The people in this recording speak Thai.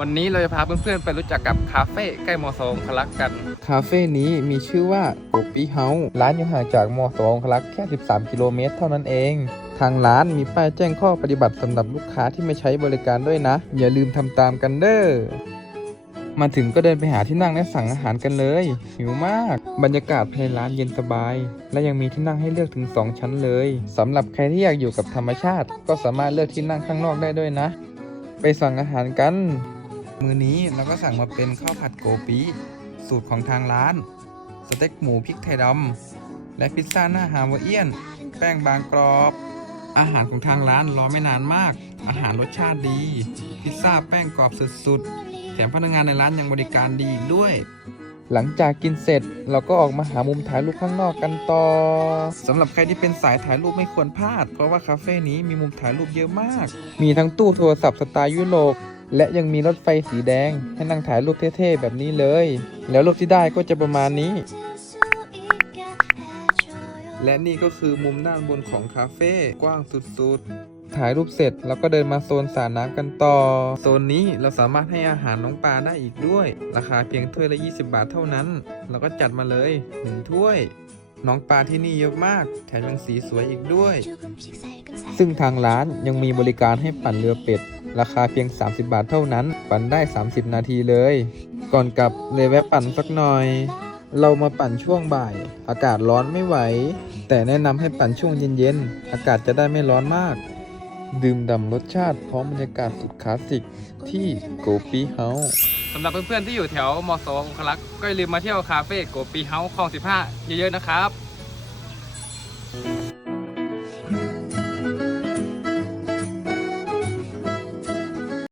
วันนี้เราจะพาเพื่อนๆไปรู้จักกับคาเฟ่ใกล้มอสองคลักกัน คาเฟ่นี้มีชื่อว่าโกปีเฮาส์ร้านอยู่ห่างจากมอสองคลักแค่ 13 กิโลเมตรเท่านั้นเอง ทางร้านมีป้ายแจ้งข้อปฏิบัติสำหรับลูกค้าที่ไม่ใช้บริการด้วยนะ อย่าลืมทำตามกันเด้อมาถึงก็เดินไปหาที่นั่งและสั่งอาหารกันเลย หิวมาก บรรยากาศภายในร้านเย็นสบาย และยังมีที่นั่งให้เลือกถึง 2 ชั้นเลยสำหรับใครที่อยากอยู่กับธรรมชาติ ก็สามารถเลือกที่นั่งข้างนอกได้ด้วยนะ ไปสั่งอาหารกัน มือนี้เราก็สั่งมาเป็นข้าวผัดโกปีสูตรของทางร้าน สเต็กหมูพริกไทยดำและพิซซ่าหน้าฮาวาเอียน แป้งบางกรอบ อาหารของทางร้านรอไม่นานมาก อาหารรสชาติดี พิซซ่าแป้งกรอบสุดๆ แถมพนักงานในร้านยังบริการดีอีกด้วย หลังจากกินเสร็จเราก็ออกมาหามุมถ่ายรูปข้างนอกกันต่อสำหรับใครที่เป็นสายถ่ายรูปไม่ควรพลาด เพราะว่าคาเฟ่นี้มีมุมถ่ายรูปเยอะมาก มีทั้งตู้โทรศัพท์สไตล์ยุโรป และยังมีรถไฟสีแดง ให้นั่งถ่ายรูปเท่ๆแบบนี้เลย แล้วรูปที่ได้ก็จะประมาณนี้ และนี่ก็คือมุมด้านบนของคาเฟ่กว้างสุดๆ ถ่ายรูปเสร็จเราก็เดินมาโซนสระน้ำกันต่อ โซนนี้เราสามารถให้อาหารน้องปลาได้อีกด้วย ราคาเพียงถ้วยละ 20 บาทเท่านั้น เราก็จัดมาเลย1ถ้วยน้องปลาที่นี่เยอะมาก แถมยังสีสวยอีกด้วย ซึ่งทางร้านยังมีบริการให้ปั่นเรือเป็ด ราคาเพียง 30 บาทเท่านั้น ปั่นได้ 30 นาทีเลย ก่อนกลับเลยแวะปั่นสักหน่อย เรามาปั่นช่วงบ่าย อากาศร้อนไม่ไหว แต่แนะนำให้ปั่นช่วงเย็นๆ อากาศจะได้ไม่ร้อนมาก ดื่มด่ำรสชาติพร้อมบรรยากาศสุดคลาสสิกที่โกปีเฮาส์สำหรับเพื่อนๆที่อยู่แถวมอสองคลักก็อย่าลืมมาเที่ยวคาเฟ่โกปีเฮาส์คลอง 15 เยอะๆนะครับ